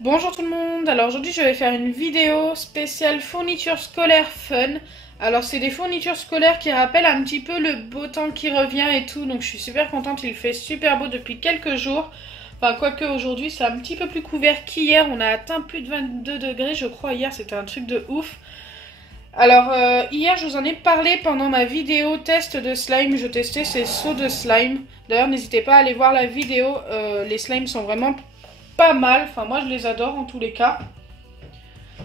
Bonjour tout le monde, alors aujourd'hui je vais faire une vidéo spéciale fourniture scolaire fun. Alors c'est des fournitures scolaires qui rappellent un petit peu le beau temps qui revient et tout, donc je suis super contente, il fait super beau depuis quelques jours. Enfin quoique aujourd'hui c'est un petit peu plus couvert qu'hier, on a atteint plus de 22 degrés je crois, hier c'était un truc de ouf. Alors hier je vous en ai parlé pendant ma vidéo test de slime, je testais ces seaux de slime. D'ailleurs n'hésitez pas à aller voir la vidéo, les slimes sont vraiment pas mal, enfin moi je les adore en tous les cas.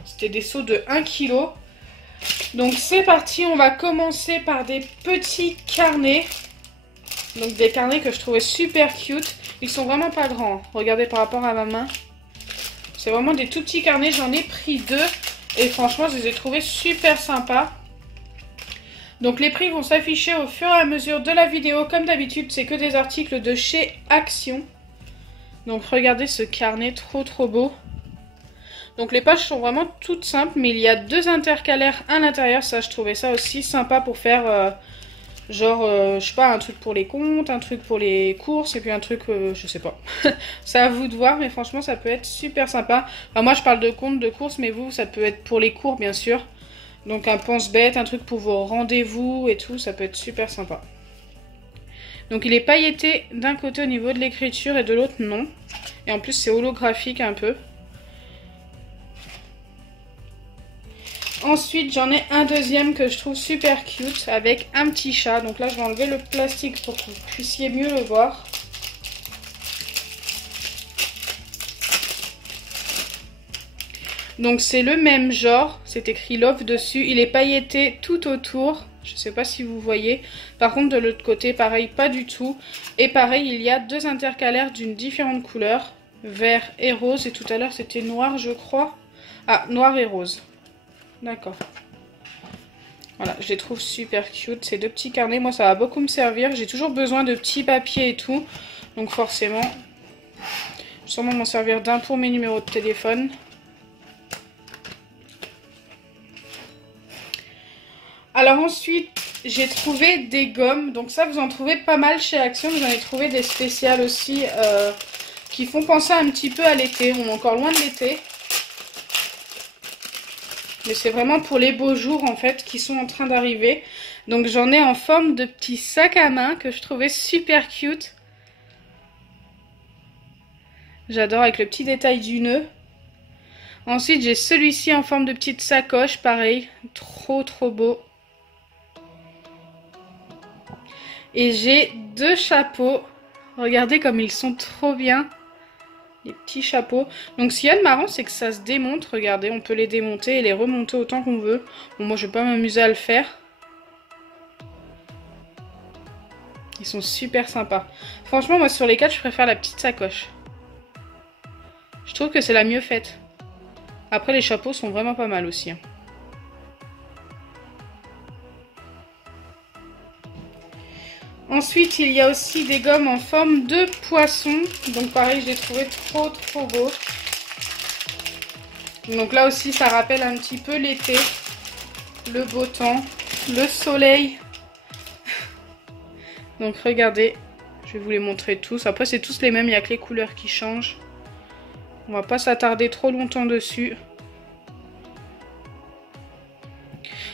C'était des seaux de 1 kg. Donc c'est parti, on va commencer par des petits carnets. Donc des carnets que je trouvais super cute. Ils sont vraiment pas grands, regardez par rapport à ma main. C'est vraiment des tout petits carnets, j'en ai pris deux. Et franchement je les ai trouvés super sympas. Donc les prix vont s'afficher au fur et à mesure de la vidéo. Comme d'habitude c'est que des articles de chez Action. Donc regardez ce carnet, trop beau. Donc les pages sont vraiment toutes simples, mais il y a deux intercalaires à l'intérieur. Ça, je trouvais ça aussi sympa pour faire je sais pas, un truc pour les comptes, un truc pour les courses, et puis un truc, je sais pas. C'est à vous de voir, mais franchement ça peut être super sympa. Enfin moi je parle de comptes, de courses, mais vous ça peut être pour les cours bien sûr. Donc un pense-bête, un truc pour vos rendez-vous et tout, ça peut être super sympa. Donc il est pailleté d'un côté au niveau de l'écriture et de l'autre non. Et en plus c'est holographique un peu. Ensuite j'en ai un deuxième que je trouve super cute avec un petit chat. Donc là je vais enlever le plastique pour que vous puissiez mieux le voir. Donc c'est le même genre, c'est écrit Love dessus. Il est pailleté tout autour. Je sais pas si vous voyez. Par contre de l'autre côté pareil pas du tout. Et pareil il y a deux intercalaires d'une différente couleur. Vert et rose. Et tout à l'heure c'était noir je crois. Ah noir et rose. D'accord. Voilà, je les trouve super cute. Ces deux petits carnets, moi ça va beaucoup me servir. J'ai toujours besoin de petits papiers et tout. Donc forcément, je vais sûrement m'en servir d'un pour mes numéros de téléphone. Alors ensuite, j'ai trouvé des gommes. Donc ça, vous en trouvez pas mal chez Action. J'en ai trouvé des spéciales aussi qui font penser un petit peu à l'été. On est encore loin de l'été. Mais c'est vraiment pour les beaux jours en fait qui sont en train d'arriver. Donc j'en ai en forme de petits sacs à main que je trouvais super cute. J'adore avec le petit détail du nœud. Ensuite j'ai celui-ci en forme de petite sacoche, pareil, trop beau. Et j'ai deux chapeaux. Regardez comme ils sont trop bien. Les petits chapeaux. Donc ce qu'il y a de marrant c'est que ça se démonte. Regardez, on peut les démonter et les remonter autant qu'on veut. Bon moi je vais pas m'amuser à le faire. Ils sont super sympas. Franchement moi sur les quatre je préfère la petite sacoche. Je trouve que c'est la mieux faite. Après les chapeaux sont vraiment pas mal aussi. Ensuite, il y a aussi des gommes en forme de poisson. Donc pareil, je les trouvais trop beaux. Donc là aussi, ça rappelle un petit peu l'été. Le beau temps, le soleil. Donc regardez, je vais vous les montrer tous. Après, c'est tous les mêmes, il n'y a que les couleurs qui changent. On va pas s'attarder trop longtemps dessus.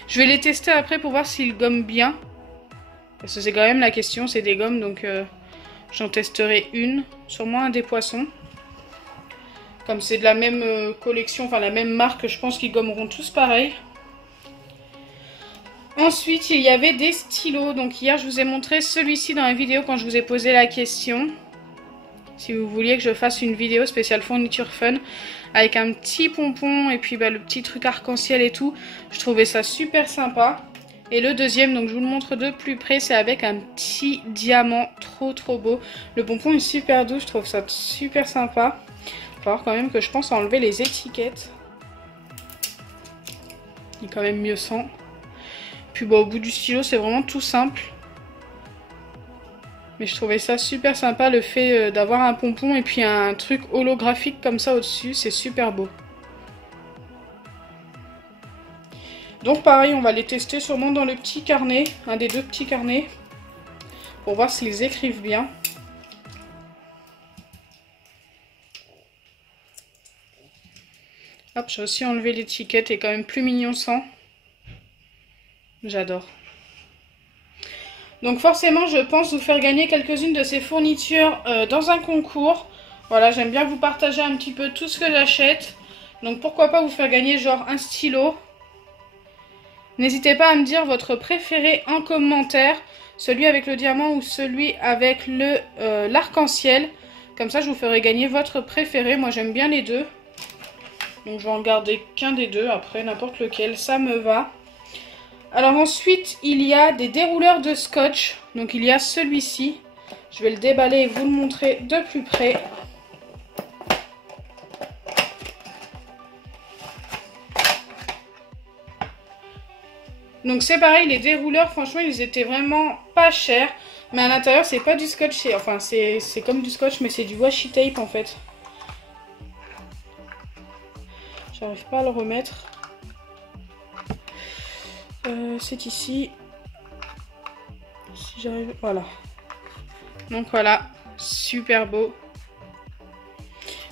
Je vais les tester après pour voir s'ils gomment bien. Parce que c'est quand même la question, c'est des gommes, donc j'en testerai une. Sûrement un des poissons. Comme c'est de la même collection, enfin la même marque, je pense qu'ils gommeront tous pareil. Ensuite, il y avait des stylos. Donc hier, je vous ai montré celui-ci dans la vidéo quand je vous ai posé la question. Si vous vouliez que je fasse une vidéo spéciale fourniture fun avec un petit pompon et puis le petit truc arc-en-ciel et tout. Je trouvais ça super sympa. Et le deuxième, donc je vous le montre de plus près, c'est avec un petit diamant trop beau. Le pompon est super doux, je trouve ça super sympa. Il va falloir quand même que je pense à enlever les étiquettes. Il est quand même mieux sans. Puis bon, au bout du stylo, c'est vraiment tout simple. Mais je trouvais ça super sympa, le fait d'avoir un pompon et puis un truc holographique comme ça au-dessus, c'est super beau. Donc pareil, on va les tester sûrement dans le petit carnet, un des deux petits carnets, pour voir s'ils écrivent bien. Hop, j'ai aussi enlevé l'étiquette, et quand même plus mignon sans. J'adore. Donc forcément, je pense vous faire gagner quelques-unes de ces fournitures dans un concours. Voilà, j'aime bien vous partager un petit peu tout ce que j'achète. Donc pourquoi pas vous faire gagner genre un stylo. N'hésitez pas à me dire votre préféré en commentaire. Celui avec le diamant ou celui avec l'arc-en-ciel. Comme ça, je vous ferai gagner votre préféré. Moi, j'aime bien les deux. Donc je vais en garder qu'un des deux. Après, n'importe lequel, ça me va. Alors ensuite, il y a des dérouleurs de scotch. Donc il y a celui-ci. Je vais le déballer et vous le montrer de plus près. Donc c'est pareil, les dérouleurs, franchement, ils étaient vraiment pas chers. Mais à l'intérieur, c'est pas du scotch. Enfin, c'est comme du scotch, mais c'est du washi tape en fait. J'arrive pas à le remettre. C'est ici. Si j'arrive... Voilà. Donc voilà, super beau.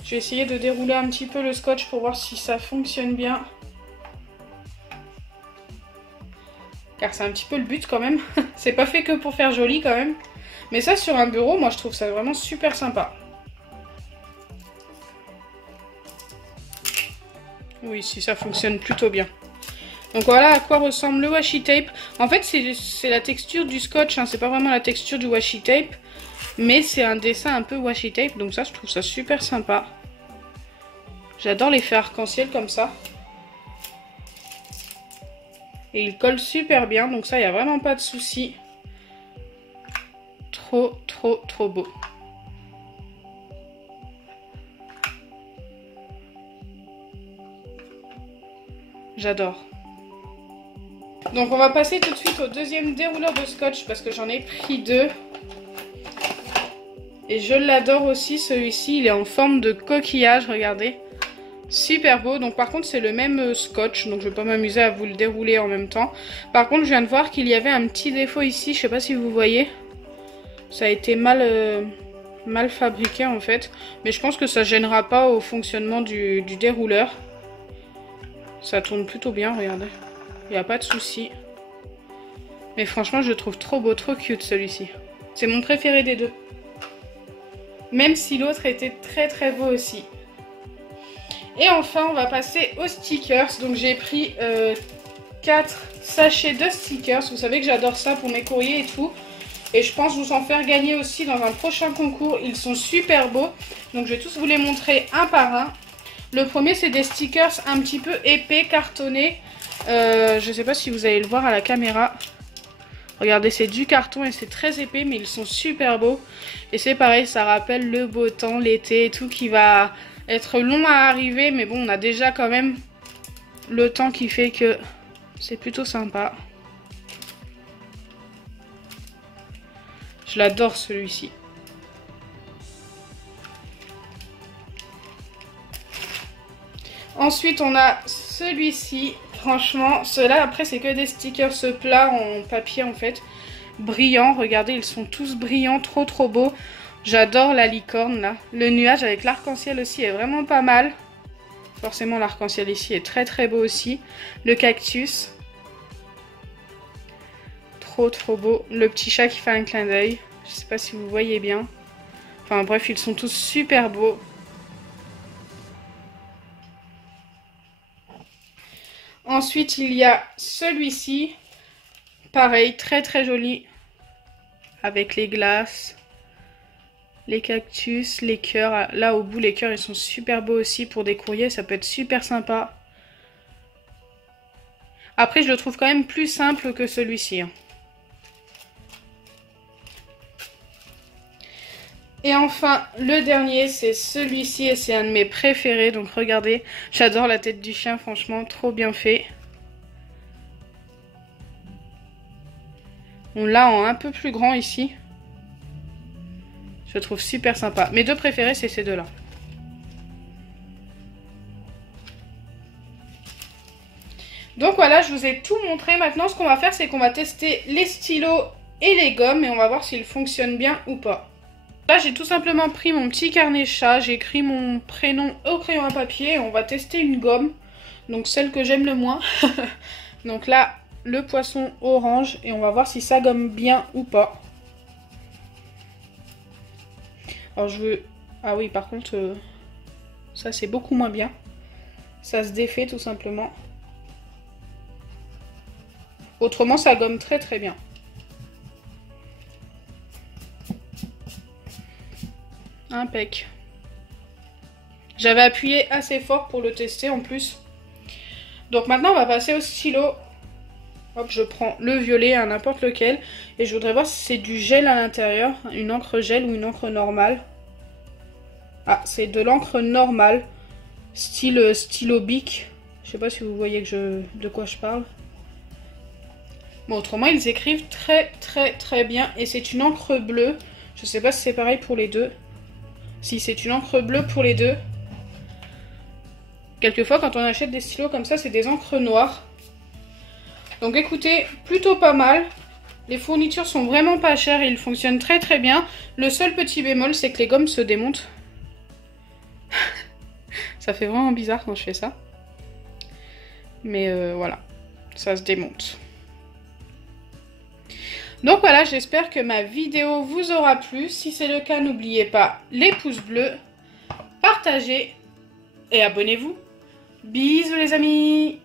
Je vais essayer de dérouler un petit peu le scotch pour voir si ça fonctionne bien. Car c'est un petit peu le but quand même. C'est pas fait que pour faire joli quand même. Mais ça sur un bureau, moi je trouve ça vraiment super sympa. Oui, si ça fonctionne plutôt bien. Donc voilà à quoi ressemble le washi tape. En fait, c'est la texture du scotch, hein. C'est pas vraiment la texture du washi tape. Mais c'est un dessin un peu washi tape. Donc ça, je trouve ça super sympa. J'adore l'effet arc-en-ciel comme ça. Et il colle super bien. Donc ça, il n'y a vraiment pas de souci. Trop, trop, trop beau. J'adore. Donc on va passer tout de suite au deuxième dérouleur de scotch parce que j'en ai pris deux. Et je l'adore aussi, celui-ci, il est en forme de coquillage, regardez. Super beau, donc par contre c'est le même scotch, donc je vais pas m'amuser à vous le dérouler en même temps. Par contre je viens de voir qu'il y avait un petit défaut ici, je sais pas si vous voyez. Ça a été mal fabriqué en fait, mais je pense que ça gênera pas au fonctionnement du dérouleur. Ça tourne plutôt bien, regardez. Il n'y a pas de souci. Mais franchement, je le trouve trop beau, trop cute celui-ci. C'est mon préféré des deux. Même si l'autre était très très beau aussi. Et enfin, on va passer aux stickers. Donc j'ai pris 4 sachets de stickers. Vous savez que j'adore ça pour mes courriers et tout. Et je pense vous en faire gagner aussi dans un prochain concours. Ils sont super beaux. Donc je vais tous vous les montrer un par un. Le premier, c'est des stickers un petit peu épais, cartonnés. Je ne sais pas si vous allez le voir à la caméra. Regardez, c'est du carton et c'est très épais, mais ils sont super beaux. Et c'est pareil, ça rappelle le beau temps, l'été et tout, qui va être long à arriver. Mais bon, on a déjà quand même le temps qui fait que c'est plutôt sympa. Je l'adore celui-ci. Ensuite, on a celui-ci. Franchement, ceux-là, après, c'est que des stickers plats en papier, en fait. Brillants. Regardez, ils sont tous brillants. Trop, trop beaux. J'adore la licorne, là. Le nuage avec l'arc-en-ciel aussi est vraiment pas mal. Forcément, l'arc-en-ciel ici est très, très beau aussi. Le cactus. Trop, trop beau. Le petit chat qui fait un clin d'œil. Je sais pas si vous voyez bien. Enfin, bref, ils sont tous super beaux. Ensuite, il y a celui-ci. Pareil, très très joli. Avec les glaces, les cactus, les cœurs. Là, au bout, les cœurs, ils sont super beaux aussi pour des courriers. Ça peut être super sympa. Après, je le trouve quand même plus simple que celui-ci. Et enfin, le dernier, c'est celui-ci et c'est un de mes préférés. Donc regardez, j'adore la tête du chien, franchement, trop bien fait. On l'a en un peu plus grand ici. Je le trouve super sympa. Mes deux préférés, c'est ces deux-là. Donc voilà, je vous ai tout montré. Maintenant, ce qu'on va faire, c'est qu'on va tester les stylos et les gommes et on va voir s'ils fonctionnent bien ou pas. Là, j'ai tout simplement pris mon petit carnet chat, j'ai écrit mon prénom au crayon à papier et on va tester une gomme. Donc celle que j'aime le moins. Donc là, le poisson orange et on va voir si ça gomme bien ou pas. Alors je veux... Ah oui, par contre, ça c'est beaucoup moins bien. Ça se défait tout simplement. Autrement, ça gomme très très bien. Impec. J'avais appuyé assez fort pour le tester en plus. Donc maintenant on va passer au stylo. Hop, je prends le violet à n'importe lequel. Et je voudrais voir si c'est du gel à l'intérieur. Une encre gel ou une encre normale. Ah, c'est de l'encre normale. Style stylo Bic. Je sais pas si vous voyez de quoi je parle. Bon, autrement ils écrivent très très très bien. Et c'est une encre bleue. Je sais pas si c'est pareil pour les deux. Si, c'est une encre bleue pour les deux. Quelquefois, quand on achète des stylos comme ça, c'est des encres noires. Donc écoutez, plutôt pas mal. Les fournitures sont vraiment pas chères et ils fonctionnent très très bien. Le seul petit bémol, c'est que les gommes se démontent. Ça fait vraiment bizarre quand je fais ça. Mais voilà, ça se démonte. Donc voilà, j'espère que ma vidéo vous aura plu. Si c'est le cas, n'oubliez pas les pouces bleus, partagez et abonnez-vous. Bisous les amis!